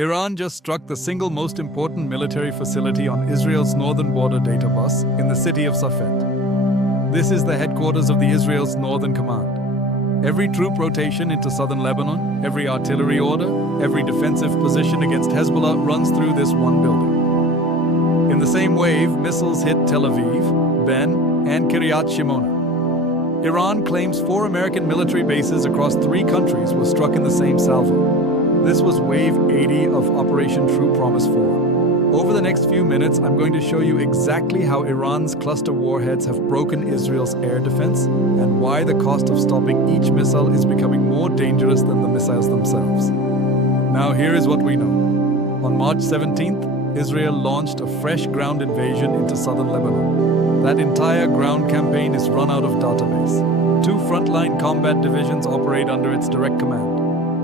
Iran just struck the single most important military facility on Israel's northern border data bus in the city of Safed. This is the headquarters of the Israel's Northern Command. Every troop rotation into southern Lebanon, every artillery order, every defensive position against Hezbollah runs through this one building. In the same wave, missiles hit Tel Aviv, Ben, and Kiryat Shimona. Iran claims 4 American military bases across 3 countries were struck in the same salvo. This was Wave 80 of Operation True Promise 4. Over the next few minutes, I'm going to show you exactly how Iran's cluster warheads have broken Israel's air defense and why the cost of stopping each missile is becoming more dangerous than the missiles themselves. Now here is what we know. On March 17th, Israel launched a fresh ground invasion into southern Lebanon. That entire ground campaign is run out of database. 2 frontline combat divisions operate under its direct command.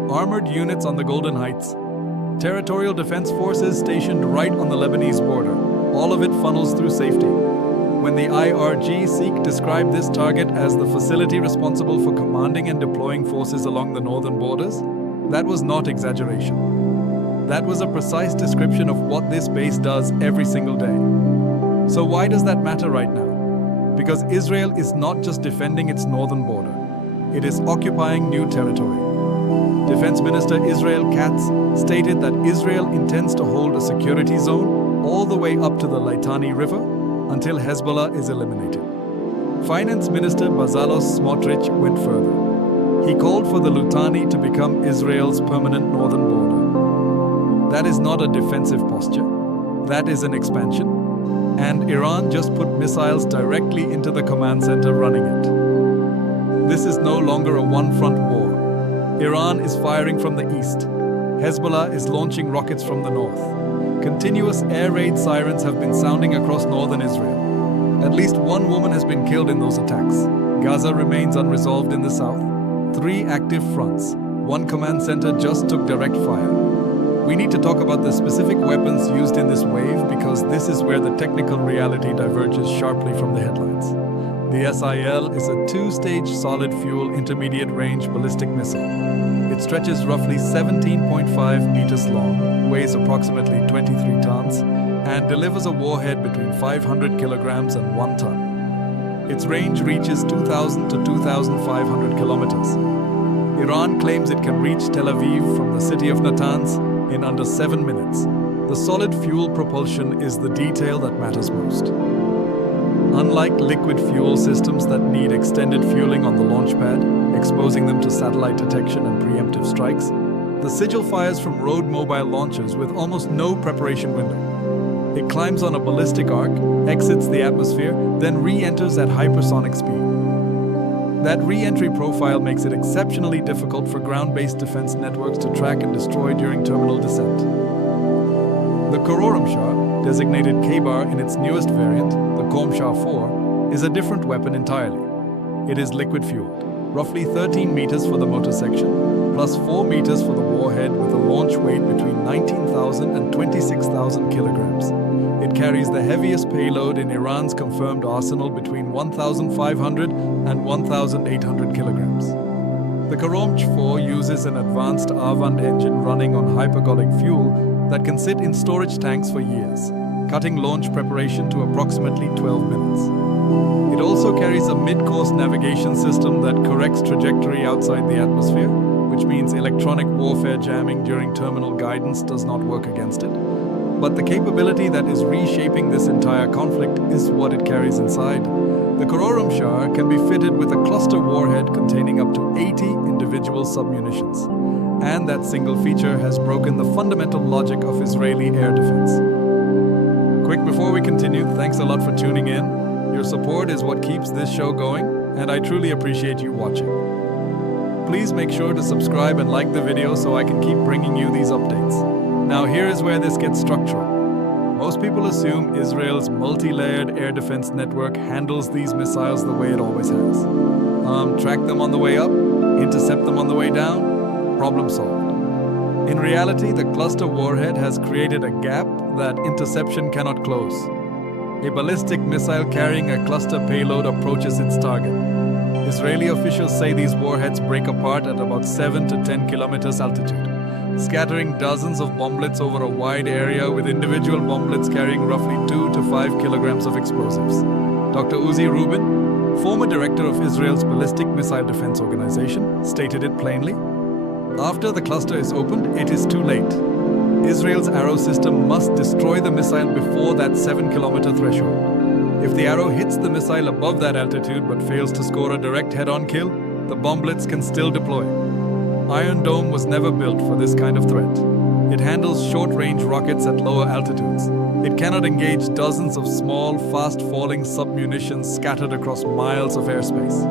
Armored units on the Golden Heights, territorial defense forces stationed right on the Lebanese border. All of it funnels through safety. When the IRGC described this target as the facility responsible for commanding and deploying forces along the northern borders, that was not exaggeration. That was a precise description of what this base does every single day. So why does that matter right now? Because Israel is not just defending its northern border. It is occupying new territory. Defense Minister Israel Katz stated that Israel intends to hold a security zone all the way up to the Litani River until Hezbollah is eliminated. Finance Minister Bezalel Smotrich went further. He called for the Litani to become Israel's permanent northern border. That is not a defensive posture. That is an expansion. And Iran just put missiles directly into the command center running it. This is no longer a one-front war. Iran is firing from the east. Hezbollah is launching rockets from the north. Continuous air raid sirens have been sounding across northern Israel. At least 1 woman has been killed in those attacks. Gaza remains unresolved in the south. 3 active fronts. 1 command center just took direct fire. We need to talk about the specific weapons used in this wave because this is where the technical reality diverges sharply from the headlines. The SIL is a 2-stage solid-fuel intermediate-range ballistic missile. It stretches roughly 17.5 meters long, weighs approximately 23 tons, and delivers a warhead between 500 kilograms and 1 ton. Its range reaches 2,000 to 2,500 kilometers. Iran claims it can reach Tel Aviv from the city of Natanz in under 7 minutes. The solid-fuel propulsion is the detail that matters most. Unlike liquid fuel systems that need extended fueling on the launch pad, exposing them to satellite detection and preemptive strikes, the sigil fires from road mobile launchers with almost no preparation window. It climbs on a ballistic arc, exits the atmosphere, then re-enters at hypersonic speed. That re-entry profile makes it exceptionally difficult for ground-based defense networks to track and destroy during terminal descent. The Khorramshahr, designated K-bar in its newest variant, the Khorramshahr 4, is a different weapon entirely. It is liquid-fueled, roughly 13 meters for the motor section, plus 4 meters for the warhead with a launch weight between 19,000 and 26,000 kilograms. It carries the heaviest payload in Iran's confirmed arsenal between 1,500 and 1,800 kilograms. The Khorramshahr 4 uses an advanced Avant engine running on hypergolic fuel that can sit in storage tanks for years, cutting launch preparation to approximately 12 minutes. It also carries a mid-course navigation system that corrects trajectory outside the atmosphere, which means electronic warfare jamming during terminal guidance does not work against it. But the capability that is reshaping this entire conflict is what it carries inside. The Khorramshahr can be fitted with a cluster warhead containing up to 80 individual submunitions. And that single feature has broken the fundamental logic of Israeli air defense. Quick before we continue, thanks a lot for tuning in. Your support is what keeps this show going, and I truly appreciate you watching. Please make sure to subscribe and like the video so I can keep bringing you these updates. Now here is where this gets structural. Most people assume Israel's multi-layered air defense network handles these missiles the way it always has. Track them on the way up, intercept them on the way down, problem solved. In reality, the cluster warhead has created a gap that interception cannot close. A ballistic missile carrying a cluster payload approaches its target. Israeli officials say these warheads break apart at about 7 to 10 kilometers altitude. scattering dozens of bomblets over a wide area with individual bomblets carrying roughly 2 to 5 kilograms of explosives. Dr. Uzi Rubin, former director of Israel's Ballistic Missile Defense Organization, stated it plainly. After the cluster is opened, it is too late. Israel's arrow system must destroy the missile before that 7-kilometer threshold. If the arrow hits the missile above that altitude but fails to score a direct head-on kill, the bomblets can still deploy. Iron Dome was never built for this kind of threat. It handles short-range rockets at lower altitudes. It cannot engage dozens of small, fast-falling submunitions scattered across miles of airspace.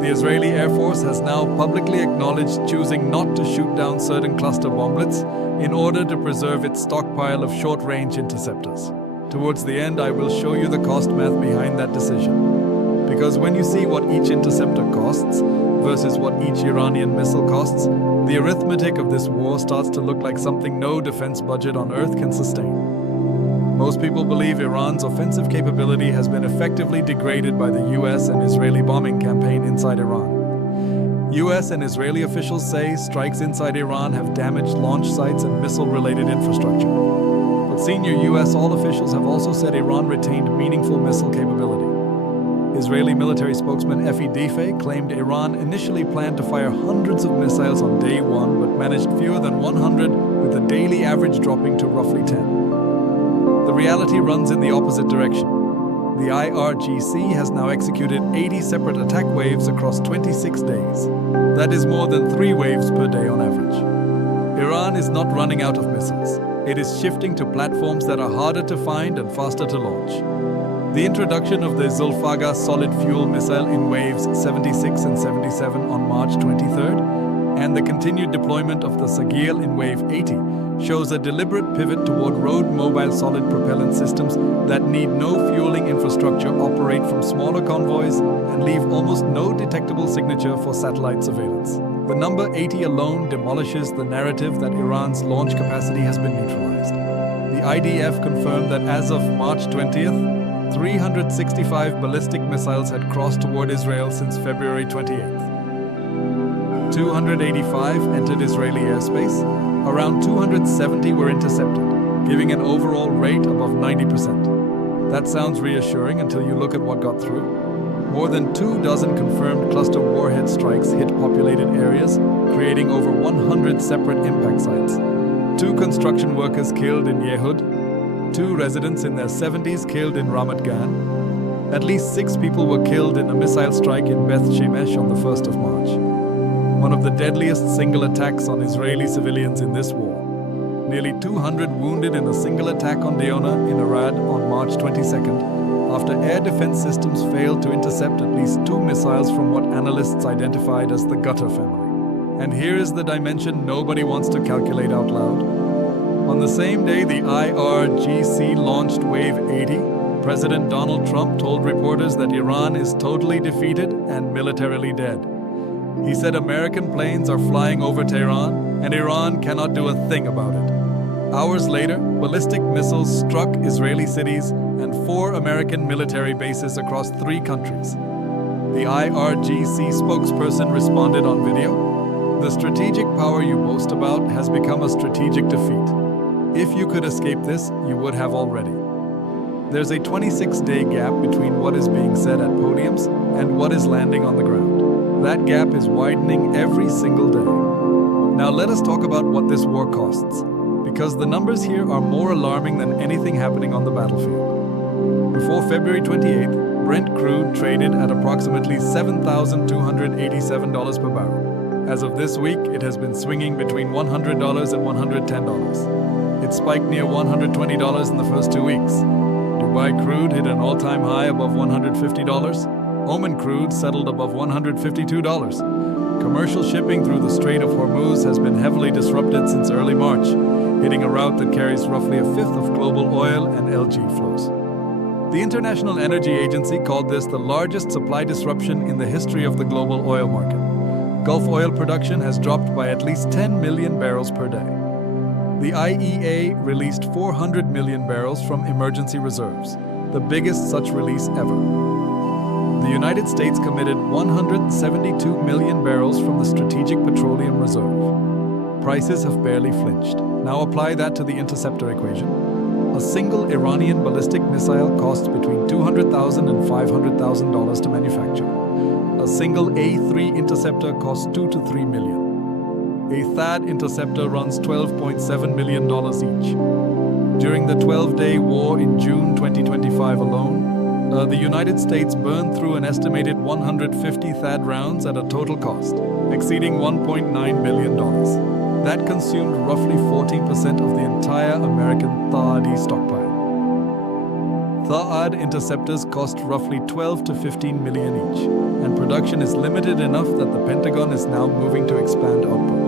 The Israeli Air Force has now publicly acknowledged choosing not to shoot down certain cluster bomblets in order to preserve its stockpile of short-range interceptors. Towards the end, I will show you the cost math behind that decision. Because when you see what each interceptor costs versus what each Iranian missile costs, the arithmetic of this war starts to look like something no defense budget on Earth can sustain. Most people believe Iran's offensive capability has been effectively degraded by the US and Israeli bombing campaign inside Iran. US and Israeli officials say strikes inside Iran have damaged launch sites and missile-related infrastructure. But senior US officials have also said Iran retained meaningful missile capability. Israeli military spokesman Efi Difei claimed Iran initially planned to fire hundreds of missiles on day one, but managed fewer than 100, with the daily average dropping to roughly 10. The reality runs in the opposite direction. The IRGC has now executed 80 separate attack waves across 26 days. That is more than 3 waves per day on average. Iran is not running out of missiles. It is shifting to platforms that are harder to find and faster to launch. The introduction of the Zulfagar solid fuel missile in waves 76 and 77 on March 23rd, and the continued deployment of the Sagil in wave 80 shows a deliberate pivot toward road mobile solid propellant systems that need no fueling infrastructure, operate from smaller convoys, and leave almost no detectable signature for satellite surveillance. The number 80 alone demolishes the narrative that Iran's launch capacity has been neutralized. The IDF confirmed that as of March 20th, 365 ballistic missiles had crossed toward Israel since February 28th. 285 entered Israeli airspace. Around 270 were intercepted, giving an overall rate above 90%. That sounds reassuring until you look at what got through. More than 24 confirmed cluster warhead strikes hit populated areas, creating over 100 separate impact sites. 2 construction workers killed in Yehud, 2 residents in their 70s killed in Ramat Gan. At least 6 people were killed in a missile strike in Beth Shemesh on the 1st of March. One of the deadliest single attacks on Israeli civilians in this war. Nearly 200 wounded in a single attack on Deona in Arad on March 22nd, after air defense systems failed to intercept at least 2 missiles from what analysts identified as the Gutter family. And here is the dimension nobody wants to calculate out loud. On the same day the IRGC launched Wave 80, President Donald Trump told reporters that Iran is totally defeated and militarily dead. He said American planes are flying over Tehran, and Iran cannot do a thing about it. Hours later, ballistic missiles struck Israeli cities and 4 American military bases across 3 countries. The IRGC spokesperson responded on video, "The strategic power you boast about has become a strategic defeat. If you could escape this, you would have already." There's a 26-day gap between what is being said at podiums and what is landing on the ground. That gap is widening every single day. Now let us talk about what this war costs, because the numbers here are more alarming than anything happening on the battlefield. Before February 28th, Brent crude traded at approximately $7,287 per barrel. As of this week, it has been swinging between $100 and $110. It spiked near $120 in the first 2 weeks. Dubai crude hit an all-time high above $150. Oman crude settled above $152. Commercial shipping through the Strait of Hormuz has been heavily disrupted since early March, hitting a route that carries roughly a fifth of global oil and LG flows. The International Energy Agency called this the largest supply disruption in the history of the global oil market. Gulf oil production has dropped by at least 10 million barrels per day. The IEA released 400 million barrels from emergency reserves, the biggest such release ever. The United States committed 172 million barrels from the Strategic Petroleum Reserve. prices have barely flinched. Now apply that to the interceptor equation. A single Iranian ballistic missile costs between $200,000 and $500,000 to manufacture. A single A-3 interceptor costs $2 to $3 million. A THAAD interceptor runs $12.7 million each. During the 12-day war in June 2025 alone, the United States burned through an estimated 150 THAAD rounds at a total cost exceeding $1.9 billion. That consumed roughly 14% of the entire American THAAD stockpile. THAAD interceptors cost roughly $12 to $15 million each, and production is limited enough that the Pentagon is now moving to expand output.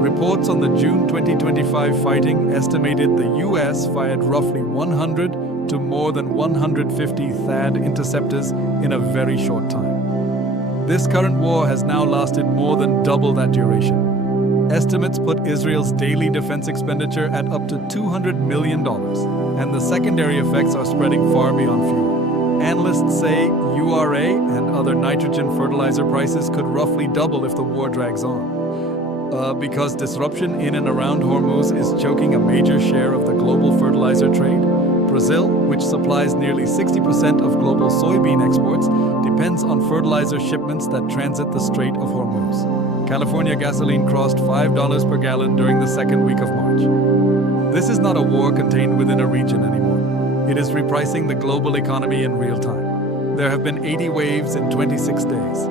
Reports on the June 2025 fighting estimated the US fired roughly 100 to more than 150 THAAD interceptors in a very short time. This current war has now lasted more than double that duration. Estimates put Israel's daily defense expenditure at up to $200 million, and the secondary effects are spreading far beyond fuel. Analysts say URA and other nitrogen fertilizer prices could roughly double if the war drags on. Because disruption in and around Hormuz is choking a major share of the global fertilizer trade, Brazil, which supplies nearly 60% of global soybean exports, depends on fertilizer shipments that transit the Strait of Hormuz. California gasoline crossed $5 per gallon during the second week of March. This is not a war contained within a region anymore. It is repricing the global economy in real time. There have been 80 waves in 26 days.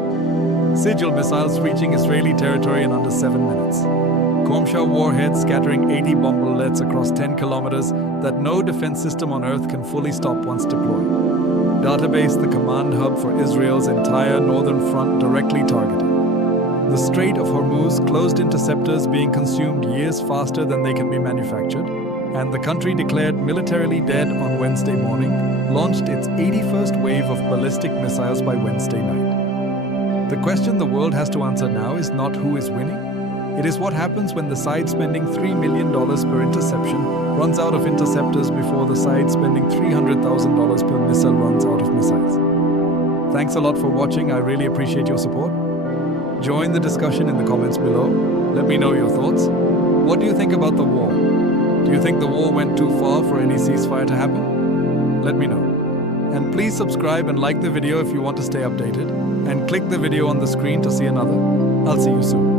Sigil missiles reaching Israeli territory in under 7 minutes. Qomshah warheads scattering 80 bomb bullets across 10 kilometers that no defense system on Earth can fully stop once deployed. Database, the command hub for Israel's entire northern front, directly targeted. The Strait of Hormuz closed interceptors being consumed years faster than they can be manufactured, and the country declared militarily dead on Wednesday morning, launched its 81st wave of ballistic missiles by Wednesday night. The question the world has to answer now is not who is winning. It is what happens when the side spending $3 million per interception runs out of interceptors before the side spending $300,000 per missile runs out of missiles. Thanks a lot for watching. I really appreciate your support. Join the discussion in the comments below. Let me know your thoughts. What do you think about the war? Do you think the war went too far for any ceasefire to happen? Let me know. And please subscribe and like the video if you want to stay updated. And click the video on the screen to see another. I'll see you soon.